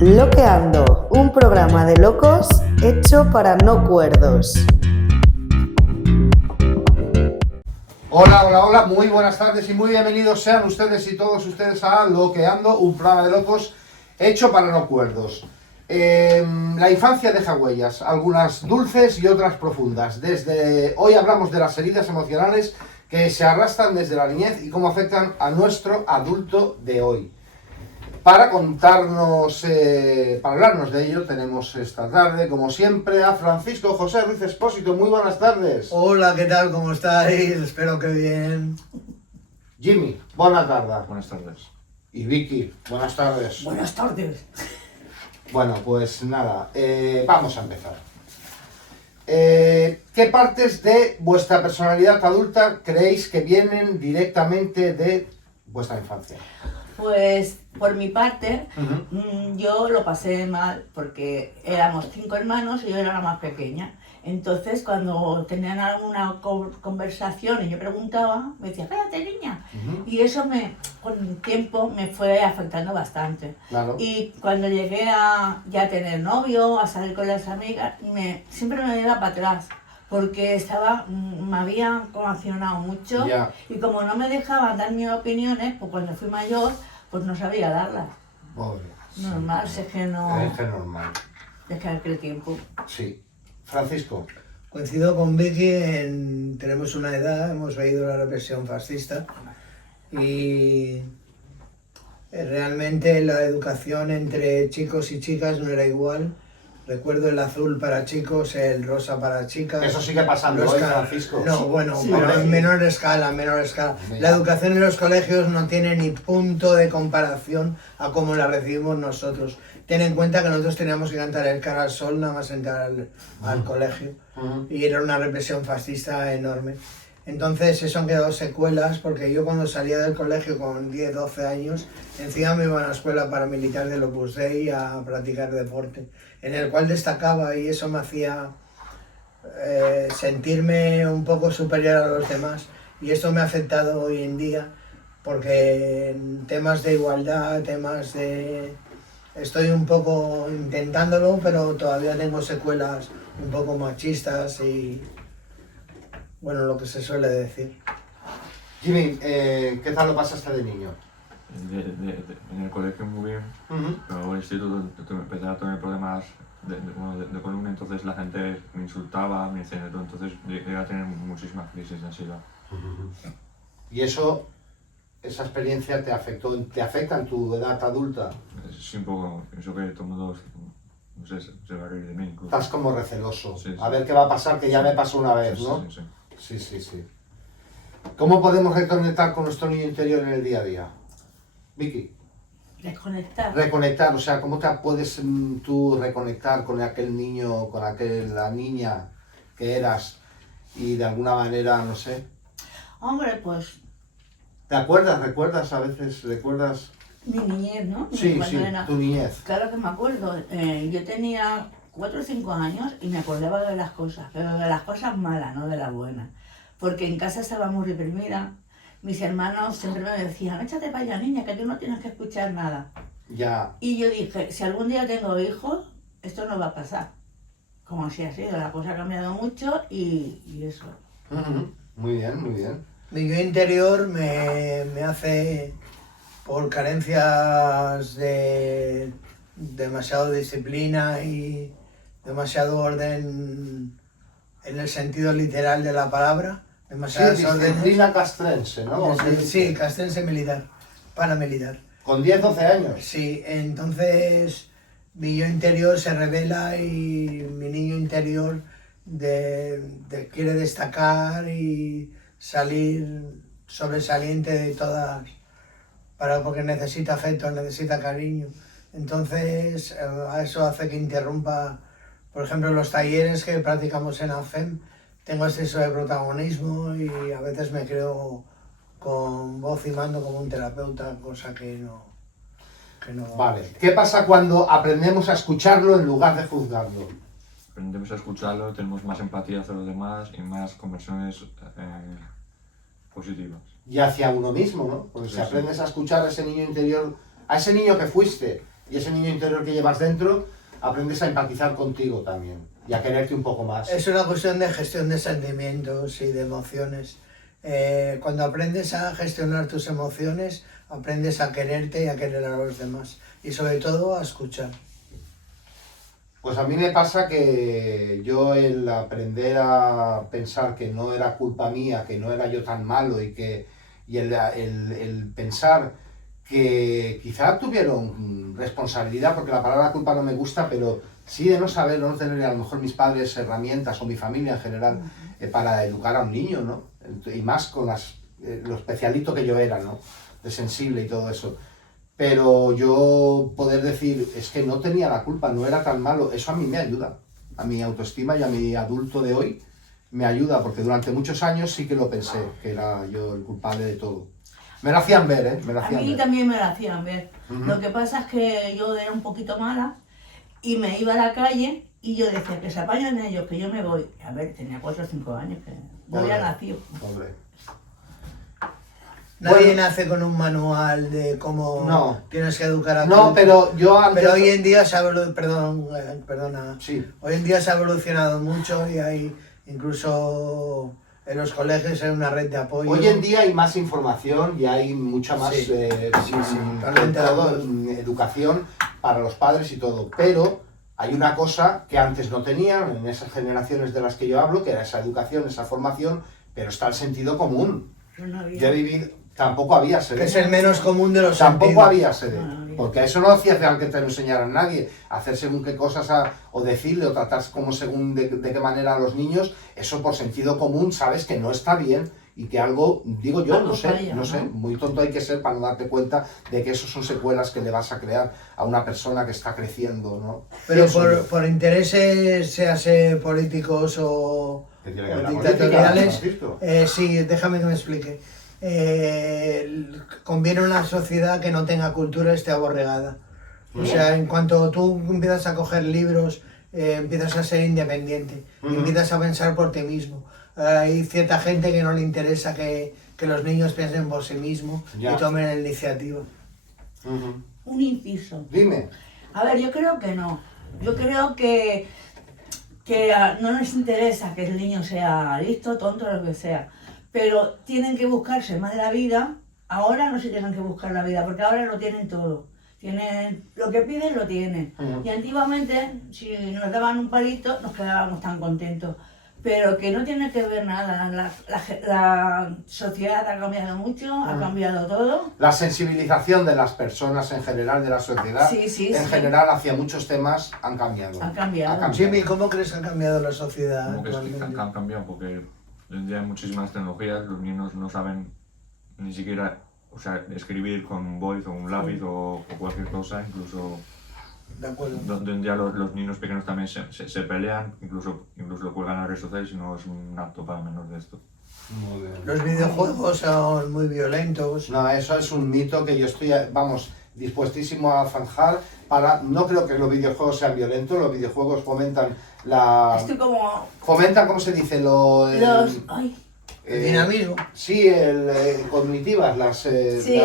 Loqueando, un programa de locos hecho para no cuerdos. Hola, muy buenas tardes y muy bienvenidos sean ustedes y todos ustedes a Loqueando, un programa de locos hecho para no cuerdos. La infancia deja huellas, algunas dulces y otras profundas. Desde hoy hablamos de las heridas emocionales que se arrastran desde la niñez y cómo afectan a nuestro adulto de hoy. Para contarnos, para hablarnos de ello, tenemos esta tarde, como siempre, a Francisco José Ruiz Expósito. Muy buenas tardes. Hola, ¿qué tal? ¿Cómo estáis? Espero que bien. Jimmy, buenas tardes. Buenas tardes. Y Vicky, buenas tardes. Buenas tardes. Bueno, pues nada, vamos a empezar. ¿Qué partes de vuestra personalidad adulta creéis que vienen directamente de vuestra infancia? Pues por mi parte, yo lo pasé mal porque éramos 5 hermanos y yo era la más pequeña. Entonces, cuando tenían alguna conversación y yo preguntaba, me decía, cállate niña. Y eso con el tiempo me fue afectando bastante. Claro. Y cuando llegué a ya tener novio, a salir con las amigas, siempre me iba para atrás. Porque me había coaccionado mucho. Ya. Y como no me dejaban dar mis opiniones, pues cuando fui mayor, pues no sabía darlas. Pobre. Normal, si es que no... Es que normal. Es que aquel tiempo. Sí. Francisco. Coincido con Vicky tenemos una edad, hemos vivido la represión fascista y realmente la educación entre chicos y chicas no era igual. Recuerdo el azul para chicos, el rosa para chicas. Eso sigue pasando hoy, Francisco. No, bueno, Sí, pero sí. en menor escala. La educación en los colegios no tiene ni punto de comparación a cómo la recibimos nosotros. Ten en cuenta que nosotros teníamos que cantar el cara al sol nada más entrar al colegio. Y era una represión fascista enorme. Entonces eso han quedado secuelas porque yo cuando salía del colegio con 10, 12 años, encima me iba a la escuela paramilitar del Opus Dei a practicar deporte, en el cual destacaba y eso me hacía sentirme un poco superior a los demás. Y esto me ha afectado hoy en día porque en temas de igualdad, estoy un poco intentándolo, pero todavía tengo secuelas un poco machistas y... bueno, lo que se suele decir. Jimmy, ¿qué tal lo pasaste de niño? En el colegio muy bien, pero en el instituto empecé a tener problemas de columna, entonces la gente me insultaba, me decía de todo, entonces llegué a tener muchísimas crisis de ansiedad. ¿Y esa experiencia te afecta en tu edad adulta? Sí, un poco, pienso que todo el mundo, no sé, se va a reír de mí. Incluso. Estás como receloso. Sí, sí. A ver qué va a pasar, que ya me pasó una vez, Sí, ¿no? sí. Sí. ¿Cómo podemos reconectar con nuestro niño interior en el día a día? Vicky. Desconectar. Reconectar, o sea, ¿cómo te puedes tú reconectar con aquel niño, con la niña que eras y de alguna manera, no sé? Hombre, pues ¿Te acuerdas? ¿Recuerdas a veces? ¿Recuerdas? mi niñez, ¿no? Sí, Cuando sí, era- tu niñez. Claro que me acuerdo. Yo tenía 4 o 5 años y me acordaba de las cosas, pero de las cosas malas, no de las buenas. Porque en casa estaba muy reprimida. Mis hermanos siempre me decían, échate para allá, niña, que tú no tienes que escuchar nada. Ya. Y yo dije, si algún día tengo hijos, esto no va a pasar. Como así ha sido, la cosa ha cambiado mucho y eso. Muy bien, muy bien. Mi yo interior me hace, por carencias de demasiada disciplina y demasiado orden en el sentido literal de la palabra, Sí, demasiadas órdenes. disciplina castrense, ¿no? Sí, castrense militar, paramilitar. Con 10, 12 años. Sí, entonces mi yo interior se revela y mi niño interior quiere destacar y salir sobresaliente de todas, porque necesita afecto, necesita cariño. Entonces eso hace que interrumpa, por ejemplo, los talleres que practicamos en AFEM, tengo exceso de protagonismo y a veces me creo con voz y mando como un terapeuta, cosa que no... Vale. ¿Qué pasa cuando aprendemos a escucharlo en lugar de juzgarlo? Aprendemos a escucharlo, tenemos más empatía hacia los demás y más conversiones positivas. Y hacia uno mismo, ¿no? Porque Sí, si sí. aprendes a escuchar a ese niño interior, a ese niño que fuiste, Y ese niño interior que llevas dentro, aprendes a empatizar contigo también y a quererte un poco más. Es una cuestión de gestión de sentimientos y de emociones. Cuando aprendes a gestionar tus emociones, aprendes a quererte y a querer a los demás. Y sobre todo a escuchar. Pues a mí me pasa que yo el aprender a pensar que no era culpa mía, que no era yo tan malo y el pensar que quizá tuvieron responsabilidad, porque la palabra culpa no me gusta, pero sí de no saber, no tener a lo mejor mis padres herramientas o mi familia en general para educar a un niño, ¿no? Y más con lo especialito que yo era, ¿no? De sensible y todo eso. Pero yo poder decir, es que no tenía la culpa, no era tan malo, eso a mí me ayuda. A mi autoestima y a mi adulto de hoy me ayuda, porque durante muchos años sí que lo pensé, que era yo el culpable de todo. Me lo hacían ver, ¿eh? Me lo A hacían mí ver. también me lo hacían ver. Lo que pasa es que yo era un poquito mala y me iba a la calle y yo decía que se apañan ellos, que yo me voy. A ver, tenía 4 o 5 años, que no había Pobre, nacido. pobre. Nadie Bueno. nace con un manual de cómo No. tienes que educar a tu No, hijo. pero yo antes... Pero hoy en día se ha perdona. Sí. Hoy en día se ha evolucionado mucho y hay incluso en los colegios hay una red de apoyo. Hoy en día hay más información y hay mucha más Sí. totalmente educación para los padres y todo, pero hay una cosa que antes no tenían en esas generaciones de las que yo hablo, que era esa educación, esa formación, pero está el sentido común. Yo no había. Yo he vivido, tampoco había que sede. es el menos común de los Tampoco sentidos. había sede, No había. porque eso no hacía falta que te lo enseñara nadie, hacer según qué cosas o decirle o tratar como según de qué manera a los niños, eso por sentido común sabes que no está bien y que algo, digo yo, Algo no sé, falla, no sé, ¿no? muy tonto hay que ser para no darte cuenta de que eso son secuelas que le vas a crear a una persona que está creciendo, ¿no? Pero Pienso yo. por intereses, sease políticos o ¿Qué tiene que ver la dictatoriales, política, Francisco? sí, déjame que me explique. Conviene una sociedad que no tenga cultura esté aborregada. O sea, en cuanto tú empiezas a coger libros, empiezas a ser independiente, y empiezas a pensar por ti mismo. Hay cierta gente que no le interesa que los niños piensen por sí mismos Ya. y tomen la iniciativa. Ujú. Un inciso. Dime. A ver, yo creo que no. Yo creo que no les interesa que el niño sea listo, tonto, lo que sea. Pero tienen que buscarse más de la vida. Ahora no se tienen que buscar la vida, porque ahora lo tienen todo. Tienen lo que piden, lo tienen. Ujú. Y antiguamente, si nos daban un palito, nos quedábamos tan contentos. Pero que no tiene que ver nada. La sociedad ha cambiado mucho, ha cambiado todo. La sensibilización de las personas en general, de la sociedad, Sí, sí, en sí. general hacia muchos temas han cambiado. Han cambiado. Jimmy, ¿cómo crees que ha cambiado la sociedad Como que es que actualmente? han cambiado porque hoy en día hay muchísimas tecnologías, los niños no saben ni siquiera, o sea, escribir con un boli o un lápiz o cualquier cosa, incluso De acuerdo. donde en día los niños pequeños también se pelean, incluso lo cuelgan a las redes sociales y no es un apto para menores de esto. Muy bien. Los videojuegos son muy violentos. No, eso es un mito que yo estoy, vamos, dispuestísimo a zanjar para... No creo que los videojuegos sean violentos, los videojuegos fomentan Estoy como Fomentan, ¿cómo se dice? Ay, El dinamismo. Sí, cognitivas, Sí.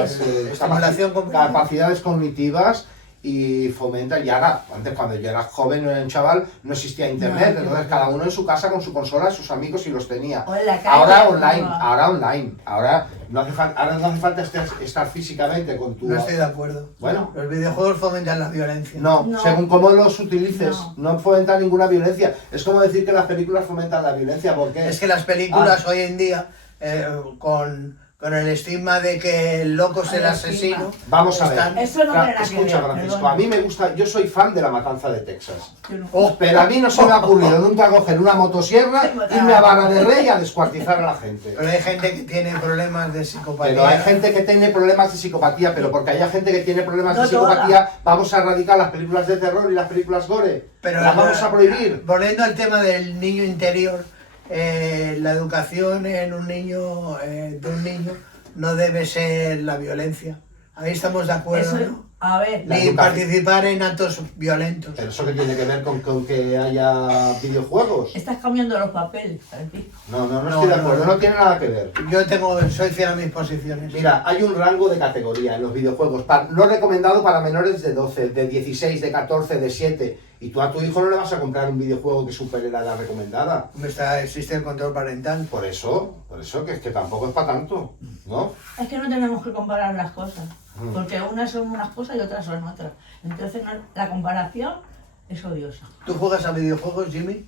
Estimulación cognitiva. capacidades cognitivas y fomenta, y ahora, antes cuando yo era joven, no era un chaval, no existía internet, No, entonces no. cada uno en su casa con su consola, sus amigos y los tenía. O en la calle, Ahora o- online, ahora no hace falta estar físicamente con tu... No estoy de acuerdo. Bueno. Los videojuegos fomentan la violencia. No, No. según cómo los utilices, No. no fomenta ninguna violencia. Es como decir que las películas fomentan la violencia, porque Es que las películas hoy en día, con el estigma de que el loco es el El asesino, Vamos a ver. están- Eso no tiene nada que Escucha, ver, Francisco, perdona. a mí me gusta, yo soy fan de la matanza de Texas. yo no. Oh, Pero a mí no se me ha ocurrido nunca coger una motosierra, irme a Vara de Rey a descuartizar a la gente. Pero hay gente que tiene problemas de psicopatía. Pero hay gente que tiene problemas de psicopatía, pero porque haya gente que tiene problemas de No psicopatía, vamos a erradicar las películas de terror y las películas gore. Pero Las vamos a prohibir. Volviendo al tema del niño interior, la educación en un niño, de un niño no debe ser la violencia. Ahí estamos de acuerdo, Eso, ¿no? A ver, La Ni educación. participar en actos violentos. ¿Pero eso qué tiene que ver con que haya videojuegos? estás cambiando los papeles, Francisco. No, No, estoy de acuerdo, no. no tiene nada que ver. Soy fiel a mis posiciones. Mira, hay un rango de categoría en los videojuegos. No recomendado para menores de 12, de 16, de 14, de 7. Y tú a tu hijo no le vas a comprar un videojuego que supere la edad recomendada. Existe el control parental. Por eso, que es que tampoco es para tanto, ¿no? Es que no tenemos que comparar las cosas, Mm. porque unas son unas cosas y otras son otras. Entonces la comparación es odiosa. ¿Tú juegas a videojuegos, Jimmy?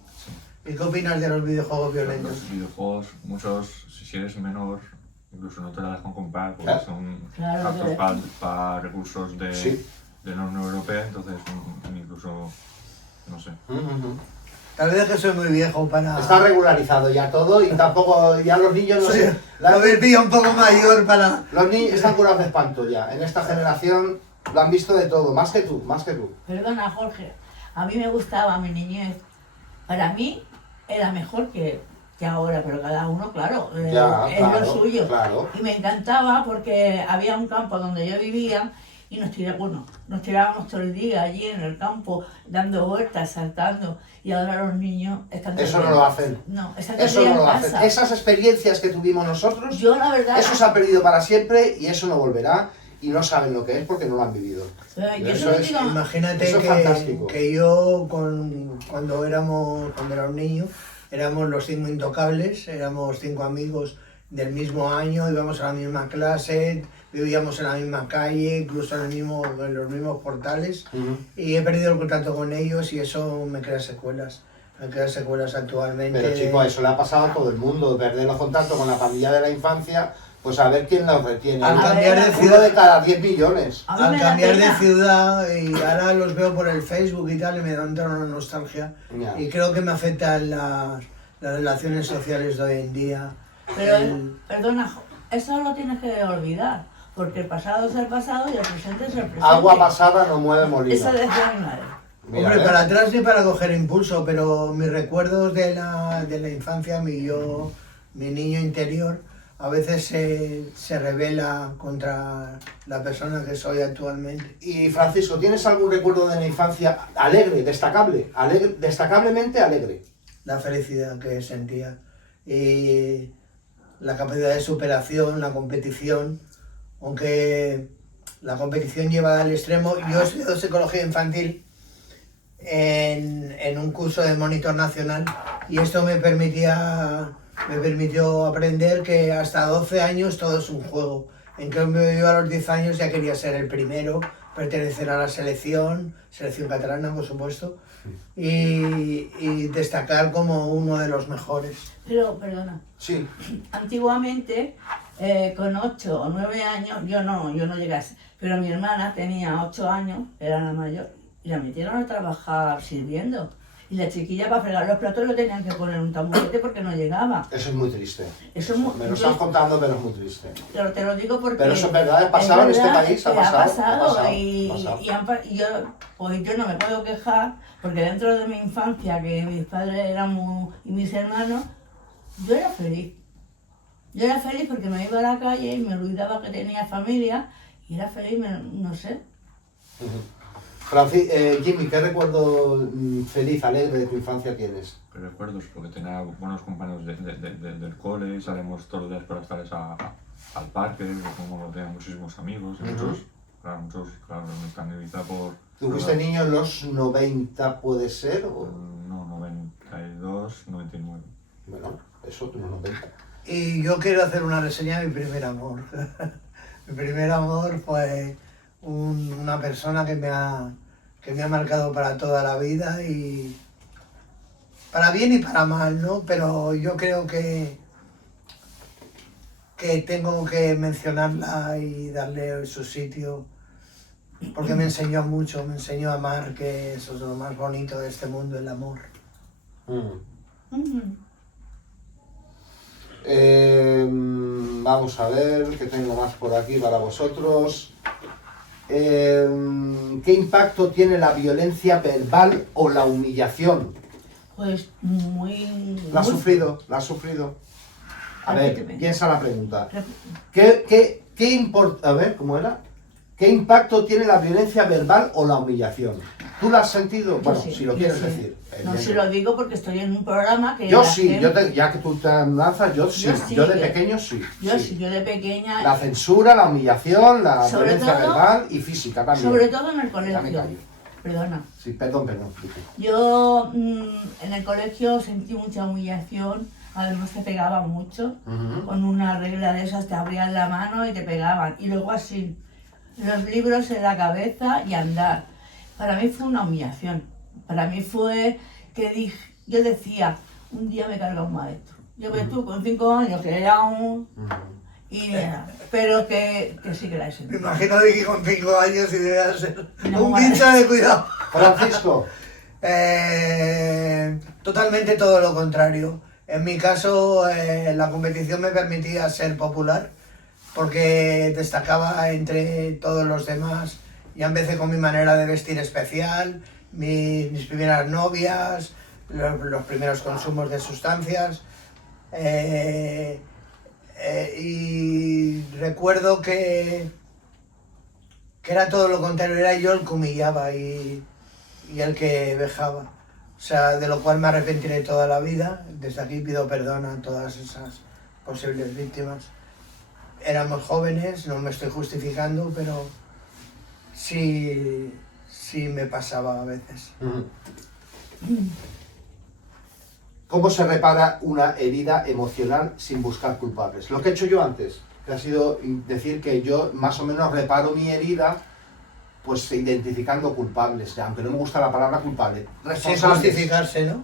¿Y qué opinas de los videojuegos violentos? Los videojuegos, muchos, si eres menor, incluso no te la dejan comprar porque Claro. son Claro, aptos claro. para recursos de, Sí. de la Unión Europea, entonces incluso, no sé. Tal vez es que soy muy viejo para... Está regularizado ya todo y tampoco, ya los niños no Soy- sé. Lo habéis pillado un poco mayor para... Los niños están curados de espanto ya. En esta generación lo han visto de todo, más que tú, más que tú. Perdona, Jorge, a mí me gustaba mi niñez. Para mí era mejor que ahora, pero cada uno, claro, Ya, es claro, lo suyo. claro. Y me encantaba porque había un campo donde yo vivía y nos tirábamos todo el día allí en el campo, dando vueltas, saltando. Y ahora los niños están... Eso no lo hacen. No, están todo el Eso día no en lo hacen. casa. Esas experiencias que tuvimos nosotros, Yo la verdad... eso se ha perdido para siempre y eso no volverá y no saben lo que es porque no lo han vivido. yo eso solo es digo- Imagínate Eso es fantástico. que yo, cuando era un niño, éramos los 5 intocables, éramos 5 amigos del mismo año, íbamos a la misma clase, vivíamos en la misma calle, incluso en los mismos portales, y he perdido el contacto con ellos y eso me crea secuelas. Me crea secuelas actualmente. Pero chico, eso le ha pasado a todo el mundo, perder los contactos con la pandilla de la infancia, pues a ver quién los retiene. Al A cambiar ver, de Uno ciudad, de cada 10 millones. A mí al me da cambiar de pena. ciudad y ahora los veo por el Facebook y tal y me dan toda una nostalgia Ya. y creo que me afectan las relaciones sociales de hoy en día. Pero, El- perdona, eso lo tienes que olvidar, porque el pasado es el pasado y el presente es el presente. Agua pasada no mueve molino. Eso decía mi madre. Mira, Hombre, ¿ves? para atrás ni para coger impulso, pero mis recuerdos de la infancia, mi niño interior, a veces se revela contra la persona que soy actualmente. Y Francisco, ¿tienes algún recuerdo de la infancia alegre, destacable? Destacablemente alegre. La felicidad que sentía y la capacidad de superación, la competición, aunque la competición lleva al extremo. Yo he estudiado psicología infantil en un curso de monitor nacional y esto me permitió aprender que hasta 12 años todo es un juego. En cambio yo a los 10 años ya quería ser el primero, pertenecer a la selección catalana por supuesto, y destacar como uno de los mejores. Pero, perdona, Sí. antiguamente, con 8 o 9 años, yo no llegué a ser, pero mi hermana tenía 8 años, era la mayor, y la metieron a trabajar sirviendo. Y la chiquilla para fregar los platos lo tenían que poner un tamborete porque no llegaba. Eso es muy triste. Eso es muy- Me lo están contando, pero es muy triste. Pero te lo digo porque... Pero eso es verdad, ha pasado en este verdad país, que ha pasado, ha pasado, ha pasado. y yo no me puedo quejar, porque dentro de mi infancia, que mis padres y mis hermanos, yo era feliz. Yo era feliz porque me iba a la calle y me olvidaba que tenía familia, y era feliz, no sé. Jimmy, ¿qué recuerdo feliz, alegre de tu infancia tienes? ¿Qué recuerdos? Porque tenía buenos compañeros del cole, salíamos todos los días por las tardes al parque, como tenía muchísimos amigos, y muchos, me están en Ibiza por... ¿Tú fuiste niño en los 90, puede ser? O... No, 92, 99. Bueno, eso, unos 90. Y yo quiero hacer una reseña de mi primer amor. Mi primer amor fue una persona que me ha marcado para toda la vida y para bien y para mal, ¿no? Pero yo creo que tengo que mencionarla y darle su sitio porque me enseñó mucho, me enseñó a amar, que eso es lo más bonito de este mundo, el amor. Vamos a ver qué tengo más por aquí para vosotros. ¿Qué impacto tiene la violencia verbal o la humillación? Pues muy... ¿La has muy- sufrido? ¿La has sufrido? A ver, Repíteme. piensa la pregunta. Rep- ¿Qué importa? A ver, ¿cómo era? ¿Qué impacto tiene la violencia verbal o la humillación? ¿Tú la has sentido? Bueno, Sí, si lo yo quieres sí. decir. No, si lo digo porque estoy en un programa que Yo la sí, gente- ya que tú te lanzas, yo sí. sí, Yo de pequeño sí. Yo sí. sí, yo de pequeña, La censura, la humillación, la Sobre violencia todo- verbal y física también. sobre todo en el Ya me colegio. callo. Perdona. Sí, perdón. Yo en el colegio sentí mucha humillación, además te pegaban mucho, Ujú. con una regla de esas te abrían la mano y te pegaban, y luego así, los libros en la cabeza y andar. Para mí fue una humillación, para mí fue que yo decía, un día me carga un maestro. Yo ves tú con 5 años que era un... pero que sí que la he Me sentido. imagino que con 5 años y debe ser No, un bueno. pincho de cuidado. Francisco, Totalmente todo lo contrario. En mi caso, la competición me permitía ser popular porque destacaba entre todos los demás. Ya empecé con mi manera de vestir especial, mis primeras novias, los primeros consumos de sustancias. Y recuerdo que era todo lo contrario, era yo el que humillaba y el que vejaba. O sea, de lo cual me arrepentiré toda la vida. Desde aquí pido perdón a todas esas posibles víctimas. Éramos jóvenes, no me estoy justificando, pero sí me pasaba a veces. ¿cómo se repara una herida emocional sin buscar culpables? Lo que he hecho yo antes, que ha sido decir que yo más o menos reparo mi herida, pues identificando culpables, aunque no me gusta la palabra culpable. Sin Responsables. justificarse, ¿no?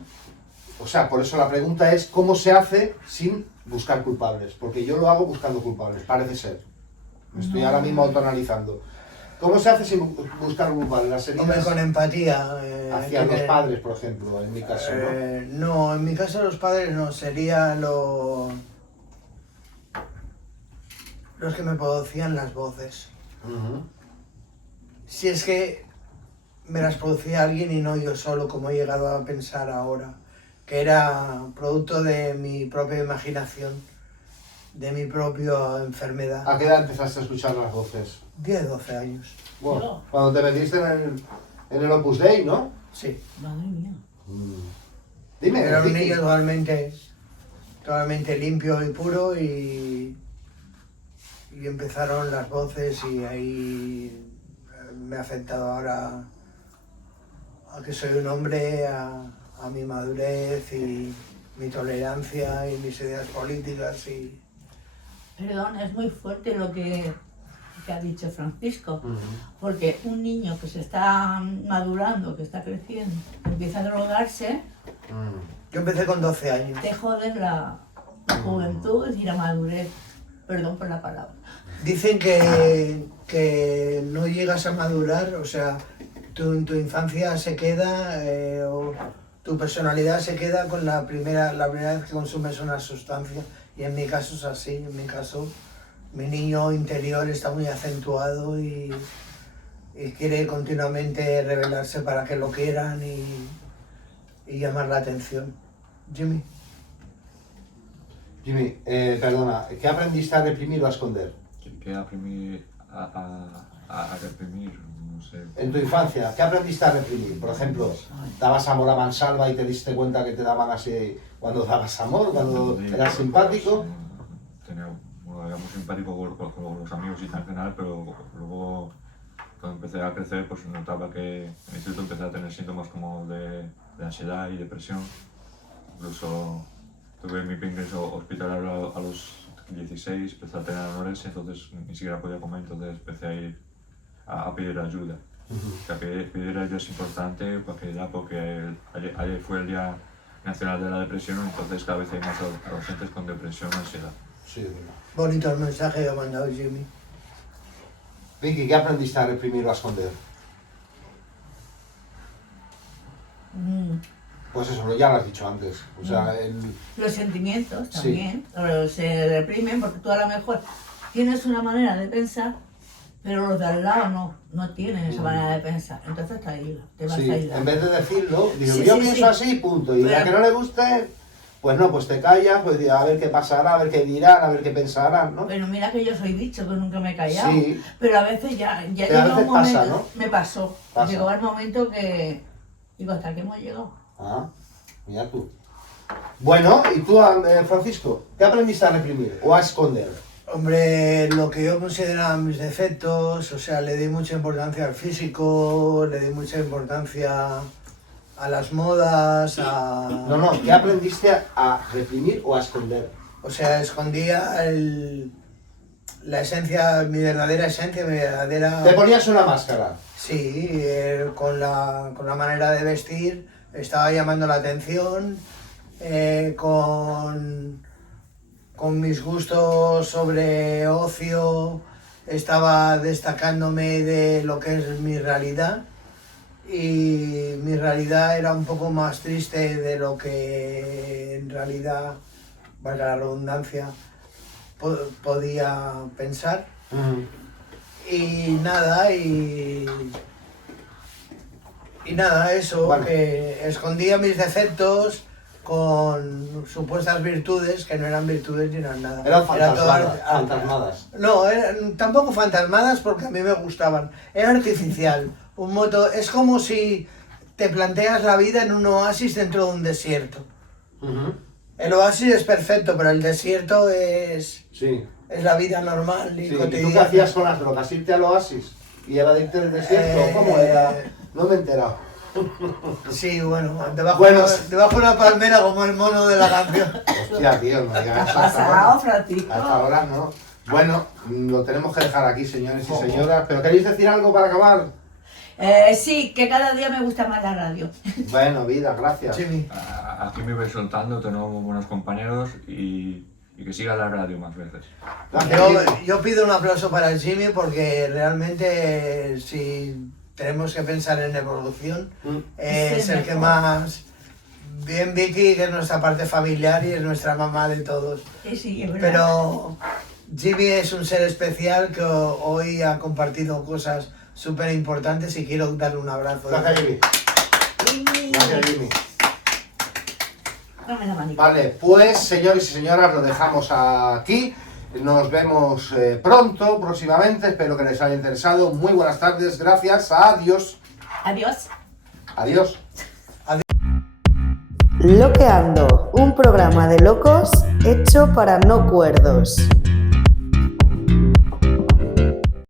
O sea, por eso la pregunta es ¿cómo se hace sin buscar culpables? Porque yo lo hago buscando culpables, parece ser. Me estoy ahora mismo autoanalizando. ¿Cómo se hace sin buscar culpables? Las Hombre, heridas con empatía. hacia hay que los tener- padres, por ejemplo, en mi caso, ¿no? No, en mi caso los padres no, sería los que me producían las voces. Ujú. Si es que me las producía alguien y no yo solo, como he llegado a pensar ahora, que era producto de mi propia imaginación, de mi propia enfermedad. ¿A qué edad empezaste a escuchar las voces? 10, 12 años, Bueno, cuando te metiste en el Opus Dei, ¿no? sí. Madre mía. Dime, Era un Vicky. niño totalmente limpio y puro y empezaron las voces y ahí me ha afectado ahora a que soy un hombre, a mi madurez y mi tolerancia y mis ideas políticas y Perdón, es muy fuerte lo que ha dicho Francisco, porque un niño que se está madurando, que está creciendo, empieza a drogarse, yo empecé con 12 años. te joden la juventud y la madurez. Perdón por la palabra. Dicen que no llegas a madurar, o sea, tu infancia se queda, o tu personalidad se queda con la primera vez que consumes una sustancia. Y en mi caso es así, en mi caso mi niño interior está muy acentuado y quiere continuamente rebelarse para que lo quieran y llamar la atención. Jimmy. Jimmy, perdona, ¿qué aprendiste a reprimir o a esconder? Que aprendí a reprimir, no sé. En tu infancia, ¿qué aprendiste a reprimir? Por ejemplo, ¿dabas amor a mansalva y te diste cuenta que te daban así cuando dabas amor, cuando Sí, eras simpático? Era muy simpático con los amigos y tal en general, pero luego cuando empecé a crecer pues notaba que en el instituto empecé a tener síntomas como de ansiedad y depresión. Incluso tuve mi ingreso hospitalario a los 16, empecé a tener anorexia, entonces ni siquiera podía comer, entonces empecé a ir a pedir ayuda. O sea, pedir ayuda es importante porque ayer fue el Día Nacional de la Depresión, entonces cada vez hay más adolescentes con depresión y ansiedad. Sí, es verdad. Bonito el mensaje que ha mandado Jimmy. Vicky, ¿qué aprendiste a reprimir o a esconder? Pues eso, ya lo has dicho antes. O sea, Los sentimientos Sí. también pero se reprimen porque tú a lo mejor tienes una manera de pensar, pero los de al lado no tienen esa manera de pensar. Entonces te vas sí, a aislar. en vez de decirlo, digo, Sí, yo sí, pienso sí. así, punto. Y a la Pero- que no le guste, pues no, pues te callas, pues a ver qué pasará, a ver qué dirán, a ver qué pensarán, ¿no? Pero mira que yo soy bicho, que nunca me he callado. Sí. Pero a veces ya Pero a llega veces un momento, pasa, ¿no? me pasó. Pasa. Llegó el momento que digo, ¿hasta qué hemos llegado? Ah, mira tú. Bueno, ¿y tú, Francisco? ¿Qué aprendiste a reprimir o a esconder? Hombre, lo que yo consideraba mis defectos, o sea, le di mucha importancia al físico, le di mucha importancia a las modas, No, ¿qué aprendiste a reprimir o a esconder? O sea, escondía la esencia, mi verdadera esencia, mi verdadera... Te ponías una máscara. Sí, con la manera de vestir estaba llamando la atención, con mis gustos sobre ocio estaba destacándome de lo que es mi realidad, y mi realidad era un poco más triste de lo que en realidad, valga la redundancia, podía pensar. Y nada, eso, Bueno. que escondía mis defectos con supuestas virtudes, que no eran virtudes ni eran nada. Eran Era todo fantasmadas. No, tampoco fantasmadas, porque a mí me gustaban. Era artificial. Es como si te planteas la vida en un oasis dentro de un desierto. El oasis es perfecto, pero el desierto es Sí. la vida normal y Sí. ¿Y cotidiana. tú qué hacías con las drogas? ¿Irte al oasis? ¿Y era de irte del desierto? ¿Cómo era? No me he enterado. Sí, bueno, debajo, Bueno. debajo de una palmera como el mono de la canción. Hostia, tío, no digas eso hasta Pasado, ahora. Francisco. Hasta ahora no. Bueno, lo tenemos que dejar aquí, señores y señoras. ¿Pero queréis decir algo para acabar? Sí, que cada día me gusta más la radio. Bueno, vida, gracias. Jimmy. Aquí me voy soltando, tenemos buenos compañeros y que siga la radio más veces. Gracias, Jimmy. Yo pido un aplauso para el Jimmy, porque realmente si tenemos que pensar en evolución, es el que más... Bien Vicky, que es nuestra parte familiar y es nuestra mamá de todos. Sí, es verdad. Pero Jimmy es un ser especial que hoy ha compartido cosas súper importantes y quiero darle un abrazo. Gracias, Jimmy. Gracias, Jimmy. Dame la manita. Vale, pues señores y señoras, lo dejamos aquí. Nos vemos pronto, próximamente. Espero que les haya interesado. Muy buenas tardes, gracias. Adiós. Adiós. Adiós. Loqueando, un programa de locos hecho para no cuerdos.